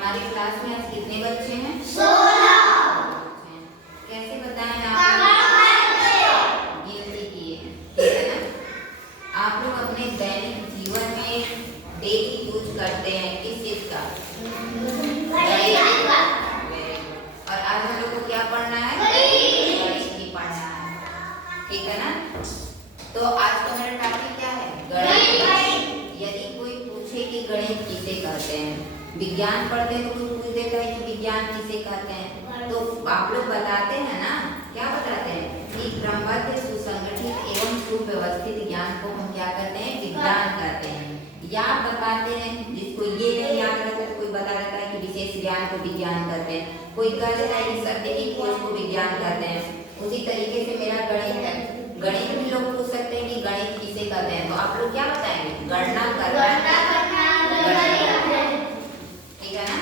हमारी क्लास में आज कितने बच्चे हैं? 16 बच्चे हैं। कैसे बताएं आप? गिनती किए हैं, ठीक है ना। आप लोग अपने दैनिक जीवन में डेली यूज करते हैं किस चीज का? और आज हम लोग को क्या पढ़ना है? गणित ही पढ़ना है, ठीक है ना। तो आज का मेरा टॉपिक क्या है? गणित। यदि कोई पूछे कि गणित किसे कहते हैं, विज्ञान पढ़ते हैं तो कोई पूछ देता है कि विज्ञान किसे कहते हैं, तो आप लोग बताते हैं ना, क्या बताते हैं कि क्रमबद्ध सुसंगठित एवं सुव्यवस्थित ज्ञान को हम क्या कहते हैं? विज्ञान कहते हैं। या बताते हैं, जिसको ये नहीं याद रहता है कोई बता देता है कि विशेष ज्ञान को विज्ञान कहते हैं, कोई कह देता है कि सत्य की खोज को विज्ञान कहते हैं। उसी तरीके से मेरा गणित है, गणित भी लोग पूछ सकते हैं कि गणित किसे कहते हैं, तो आप लोग क्या बताएंगे? गणना करना, ठीक है ना।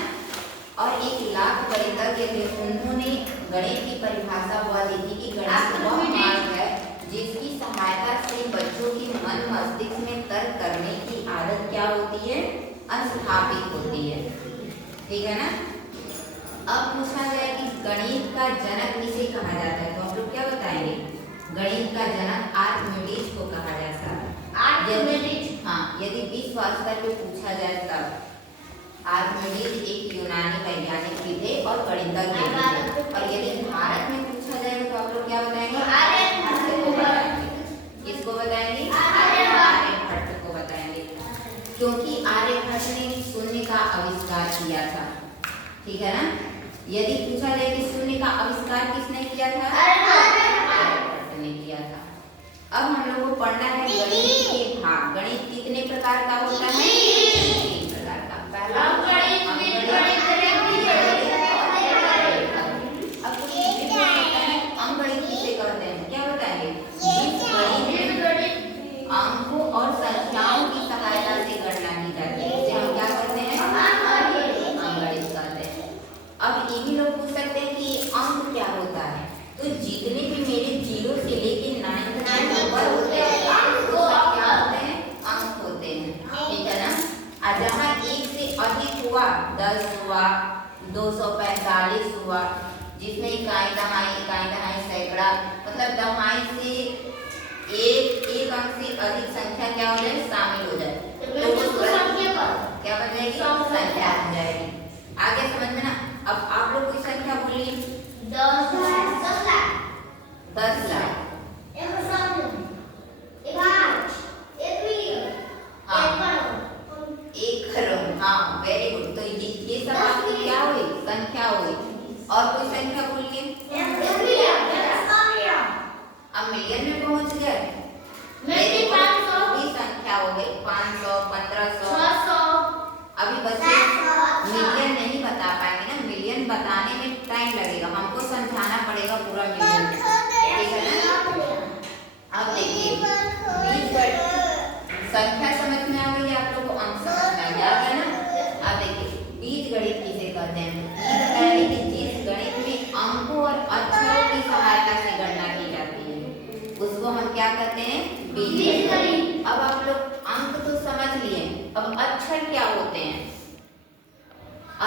और एक लाख गणितज्ञ थे, उन्होंने गणित की परिभाषा वह दी थी कि गणित वह मार्ग है जिसकी सहायता से बच्चों की मन मस्तिष्क में तर्क करने की आदत क्या होती है? स्थापित होती है, ठीक है ना। अब पूछा जाए कि गणित का जनक किसे कहा जाता है, तो आप लोग क्या बताएंगे? गणित का जनक आर्किमिडीज को कहा जाता है। आर्किमिडीज, हाँ, यदि विश्व स्तर पे पूछा जाए तब आर्किमिडीज एक यूनानी वैज्ञानिक भी थे और गणितज्ञ भी थे। और यदि भारत में पूछा जाएगा तो आप लोग क्या बताएंगे? आर्यभट्ट को बताएंगे। किसको बताएंगे? आर्यभट्ट को बताएंगे, क्योंकि आर्यभट्ट ने शून्य का आविष्कार किया था, ठीक है ना। यदि पूछा जाए कि शून्य का आविष्कार किसने किया था? आर्यभट्ट ने किया था। अब हम लोग को पढ़ना है गणित के भाग। गणित कितने प्रकार का होता है? 3 प्रकार का। पहला अंकगणित किसे कहते हैं, क्या बताएंगे? जिस गणित में अंकों और संख्याओं की सहायता से गणना की जाती है उसे हम क्या कहते हैं? अंकगणित कहते हैं। अब ये भी लोग पूछ सकते हैं कि अंक क्या होता है, तो जितने भी मेरे 0 से लेके 9 तक नंबर होते हैं वो सब क्या होते हैं? अंक होते हैं, ठीक है ना। और जहाँ 1 से अधिक हुआ, 10 हुआ, 245 हुआ, जिसमें इकाई दहाई सैकड़ा, मतलब दहाई से एक अंक से अधिक संख्या क्या हो जाए? शामिल हो जाए, तो वो क्या बन जाएगी? संख्या बन जाएगी। आगे समझ में ना। अब आप लोग कोई संख्या बोलिए। 10 लाख, 10 लाख, 1 करोड़, 1 करोड़, हाँ, वेरी गुड। तो ये सब आपकी क्या हुई? संख्या हुई। और कोई संख्या बोलिए। अब मिलियन में पहुंच गए, मेरी 500 की संख्या हो गई, 500, 1500, 600। अभी बच्चे मिलियन नहीं बता पाएंगे ना, मिलियन बताने में टाइम लगेगा, हमको समझाना पड़ेगा पूरा मिलियन, ठीक है ना। अब देखिए संख्या समझ में आ गई आप लोग को, अंक समझ में आ गया ना। अब देखिए बीजगणित किसे कहते हैं? बीजगणित जिस गणित में अंकों और अक्षरों की सहायता से गणना की जाती है उसको हम क्या कहते हैं? बीजगणित। अब आप लोग अंक तो समझ लिए, अब अक्षर क्या होते हैं?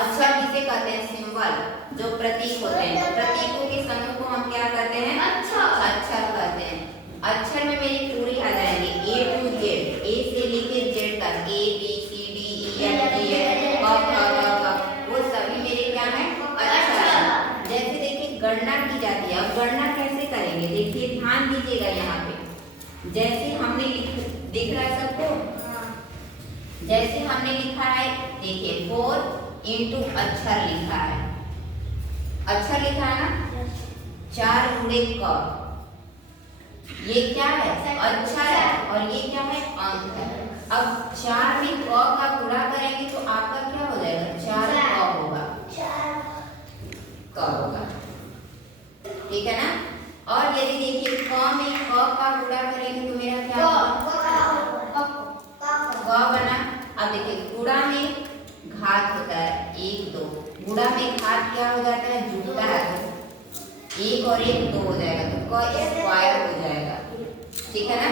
अक्षर किसे कहते हैं? सिंबल, जो प्रतीक होते हैं, तो प्रतीकों के समूह को हम क्या कहते हैं? अक्षर कहते हैं। अक्षर में मेरी पूरी आ जाएंगे A to Z, A से लेके Z तक, A B C D E F G H क ख ग घ, वो सभी मेरे क्या है? अक्षर। जैसे देखिए गणना की जाती है, अब गणना कैसे करेंगे? देखिए ध्यान दीजिएगा यहाँ पे, जैसे हमने दिख रहा है सबको, जैसे हमने लिखा है, देखिए 4 इंटू अक्षर लिखा है, अक्षर लिखा है ना, 4 गुणे क, ये क्या है? अक्षर है, और ये क्या है? अंक है। अब 4 में क का गुणा करेंगे तो आपका क्या हो जाएगा? 4 क होगा, क होगा, ठीक है ना। और यदि देखिए क में क का गुणा करेंगे तो मेरा क्या होगा? क बना। अब देखिए गुणा में घात होता है 1 2, गुणा में घात क्या हो जाता है? जुड़ता है, 1 और 1 2 हो जाएगा, तो क स्क्वायर हो जाएगा, ठीक है ना।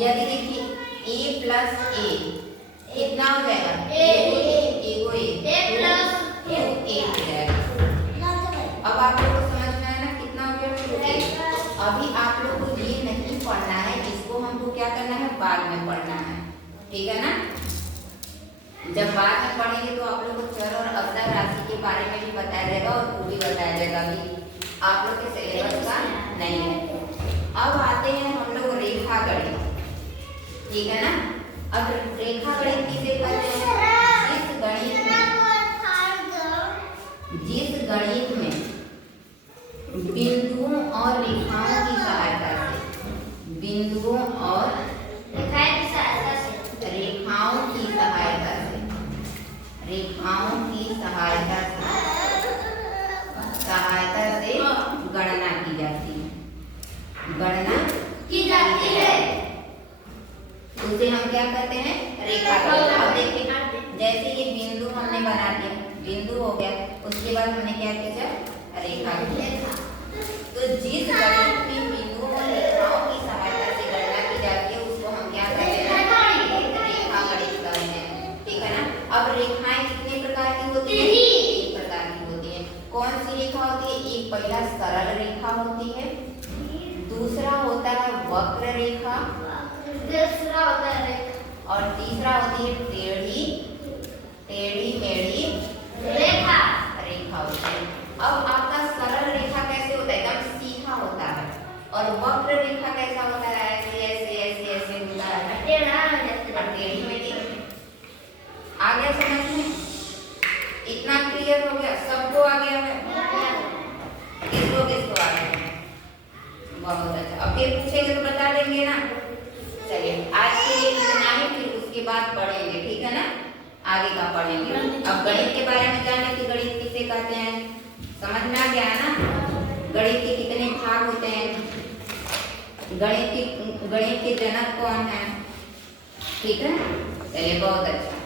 यदि देखिए A+ A कितना हो जाएगा? A बाद में पढ़ेंगे तो आप लोग को चर और अवसर राशि के बारे में भी बताया जाएगा और वो भी बताया जाएगा भी आप लोग के सिलेबस का नहीं है। अब आते हैं हम लोग रेखा गणित, ठीक है ना। अब रेखा गणित किसे कहते हैं? जिस गणित में बिंदुओं और रेखाओं की सहायता से, बिंदुओं और रेखाओं की सहायता से, रेखाओं की सहायता से गणना की जाती है, गणना की जाती है, उसे हम क्या कहते हैं? रेखा गणित। अब देखिए जैसे ये बिंदु हमने बना दिया, बिंदु हो गया, उसके बाद हमने क्या किया? रेखा किया। तो जिस गणित में बिंदुओं और रेखाओं की सहायता से गणना की जाती है उसको हम क्या कहते हैं? रेखा गणित कहते हैं, ठीक है ना। अब रेखाएं कितने प्रकार की होती है? तीन प्रकार की होती है। कौन सी रेखा होती है? एक पहला सरल रेखा होती है, दूसरा होता है वक्र रेखा, दूसरा होता है और तीसरा होती है टेढ़ी मेढ़ी रेखा होती है। अब आपका सरल रेखा कैसे होता है? एकदम सीधा होता है। और वक्र रेखा कैसा होता है? ऐसे होता है, टेढ़ी मेढ़ी। आ गया समझ में? इतना क्लियर हो गया? सबको आ गया है? किसको आ गया? बहुत अच्छा। अब फिर पूछेंगे तो बता देंगे ना। चलिए आज के लिए इतना ही, फिर उसके बाद पढ़ेंगे, ठीक है ना। आगे का पढ़ेंगे। अब गणित के बारे में जाने कि गणित किसे कहते हैं, समझ में आ गया है ना। गणित के कितने भाग होते हैं, गणित के जनक कौन है, ठीक है। चलिए बहुत अच्छा।